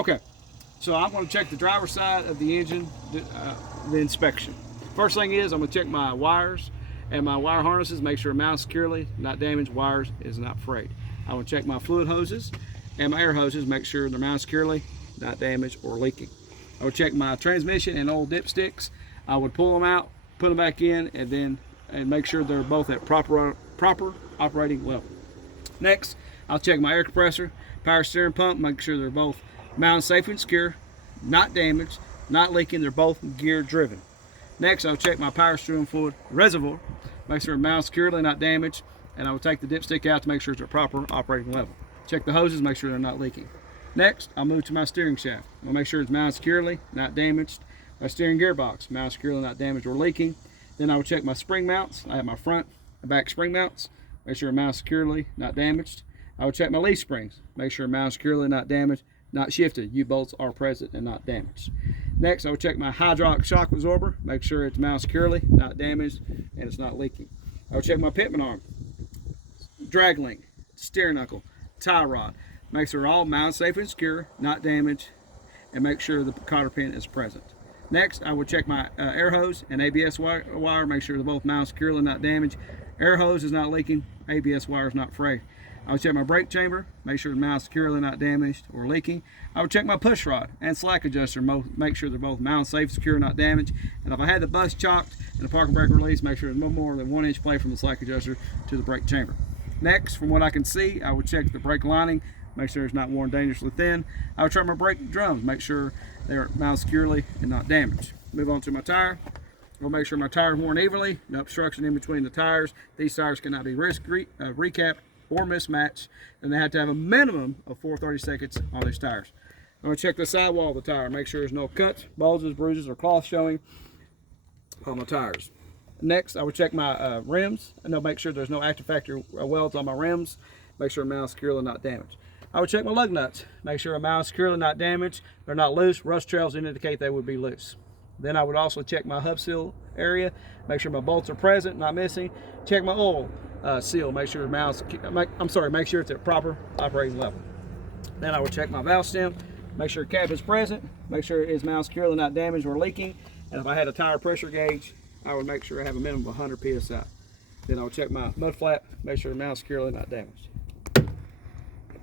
Okay, so I'm going to check the driver's side of the engine, the inspection. First thing is I'm going to check my wires and my wire harnesses, make sure mounted securely, not damaged, wires is not frayed. I will check my fluid hoses and my air hoses, make sure they're mounted securely, not damaged or leaking. I would check my transmission and oil dipsticks. I would pull them out, put them back in, and make sure they're both at proper operating level. Next, I'll check my air compressor, power steering pump, make sure they're both mounted safe and secure, not damaged, not leaking, they're both gear driven. Next, I'll check my power steering fluid reservoir, make sure it's mounted securely, not damaged, and I will take the dipstick out to make sure it's at proper operating level. Check the hoses, make sure they're not leaking. Next, I'll move to my steering shaft. I'll make sure it's mounted securely, not damaged. My steering gearbox, mounted securely, not damaged or leaking. Then I will check my spring mounts. I have my front and back spring mounts. Make sure they're mounted securely, not damaged. I will check my leaf springs. Make sure they're mounted securely, not damaged, not shifted. U-bolts are present and not damaged. Next, I will check my hydraulic shock absorber. Make sure it's mounted securely, not damaged, and it's not leaking. I will check my pitman arm, drag link, steering knuckle, tie rod. Make sure they're all mounted safe and secure, not damaged, and make sure the cotter pin is present. Next, I will check my air hose and ABS wire. Make sure they're both mounted securely, not damaged. Air hose is not leaking, ABS wire is not frayed. I will check my brake chamber, make sure it's mounted securely, not damaged or leaking. I will check my push rod and slack adjuster, make sure they're both mounted safe, secure, not damaged. And if I had the bus chocked and the parking brake release, make sure there's no more than 1 inch play from the slack adjuster to the brake chamber. Next, from what I can see, I will check the brake lining, make sure it's not worn dangerously thin. I will check my brake drums, make sure they're mounted securely and not damaged. Move on to my tire. I'll make sure my tire is worn evenly, no obstruction in between the tires. These tires cannot be recapped or mismatched, and they have to have a minimum of 4/32 on these tires. I'm going to check the sidewall of the tire, make sure there's no cuts, bulges, bruises, or cloth showing on my tires. Next, I will check my rims, and I'll make sure there's no active factory welds on my rims, make sure they're mounted securely, not damaged. I will check my lug nuts, make sure they're mounted securely, not damaged, they're not loose. Rust trails indicate they would be loose. Then I would also check my hub seal area, make sure my bolts are present, not missing. Check my oil seal, make sure make sure it's at proper operating level. Then I would check my valve stem, make sure cap is present, make sure it is mounted securely, not damaged or leaking. And if I had a tire pressure gauge, I would make sure I have a minimum of 100 psi. Then I would check my mud flap, make sure it's mounted securely, not damaged.